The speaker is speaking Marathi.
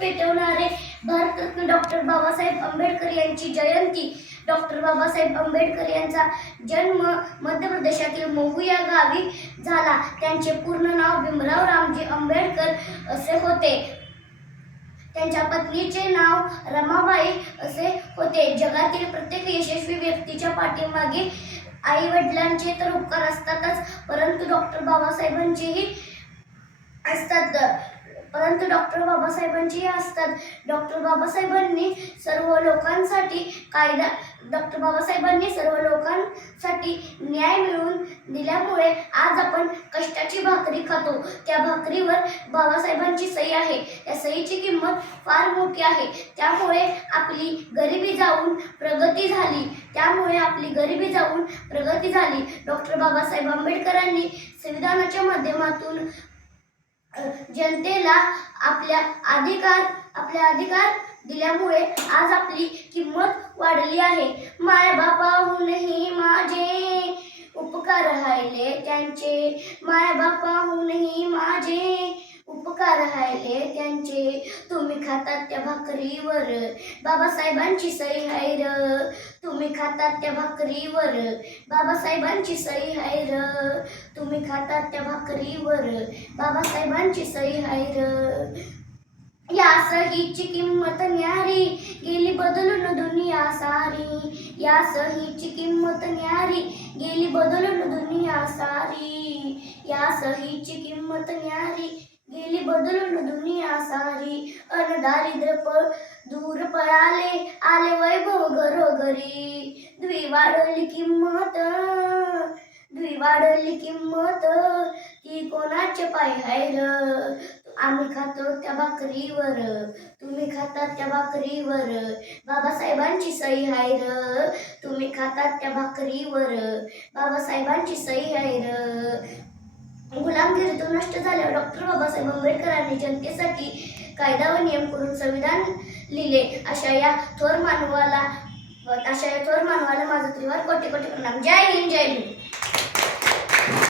पेटवणारे भारतरत्न डॉक्टर बाबासाहेब आंबेडकर यांची जयंती. डॉक्टर बाबासाहेब आंबेडकर यांचा जन्म मध्य प्रदेशातील मोहू या गावी झाला. त्यांचे पूर्ण नाव भीमराव रामजी आंबेडकर असे होते. त्यांच्या पत्नीचे नाव रमाबाई असे होते. जगातील प्रत्येक यशस्वी व्यक्तीच्या पाठीमागे आई वडिलांचे तर उपकार असतातच परंतु डॉक्टर बाबासाहेबांचेही असतात. परंतु डॉक्टर बाबासाहेबांचीही असतात. डॉक्टर बाबासाहेबांनी सर्व लोकांसाठी कायदा डॉक्टर बाबासाहेबांनी सर्व लोकांसाठी न्याय मिळवून दिल्यामुळे आज आपण कष्टाची भाकरी खातो. त्या भाकरीवर बाबासाहेबांची सही आहे. त्या सहीची किंमत फार मोठी आहे. त्यामुळे आपली गरिबी जाऊन प्रगती झाली. त्यामुळे आपली गरिबी जाऊन प्रगती झाली. डॉक्टर बाबासाहेब आंबेडकरांनी संविधानाच्या माध्यमातून जनतेला आपल्या अधिकार आपले अधिकार दिल्यामुळे आज आपली किंमत वाढली आहे. माय बापाहूनही माझे उपकार राहिले. त्यांचे माय बापाहूनही माझे उपकार राहिले. त्यांचे तुम्ही खातात त्या भाकरीवर. बाबासाहेबांची सही आहे र. तुम्ही खातात त्या भाकरीवर. बाबासाहेबांची सही आहे र. तुम्ही खातात त्या भाकरीवर. बाबासाहेबांची सही आहे र. या सहीची किंमत न्यारी. गेली बदलून दुनिया सारी. या सहीची किंमत न्यारी. गेली बदलून दुनिया सारी. या सहीची किंमत न्यारी. गेली बदलून दुनिया सारी. अन दारिद्र्य प दूर पळाले. आले वैभव घरोघरी. द्वी वाढली किंमत. द्वी वाढली किंमत. ती कोणाचे पाय हाय र आम्ही खातो त्या भाकरीवर. तुम्ही खातात त्या भाकरीवर. बाबासाहेबांची सही हायर. र तुम्ही खातात त्या भाकरीवर. बाबासाहेबांची सही हायर. र नष्ट झाल्यावर डॉक्टर बाबासाहेब आंबेडकरांनी जनतेसाठी कायदा व नियम करून संविधान लिहिले. अशा या थोर मानवाला अशा या थोर मानवाला माझा त्रिवार कोटी कोटी प्रणाम. जय हिंद जय हिंद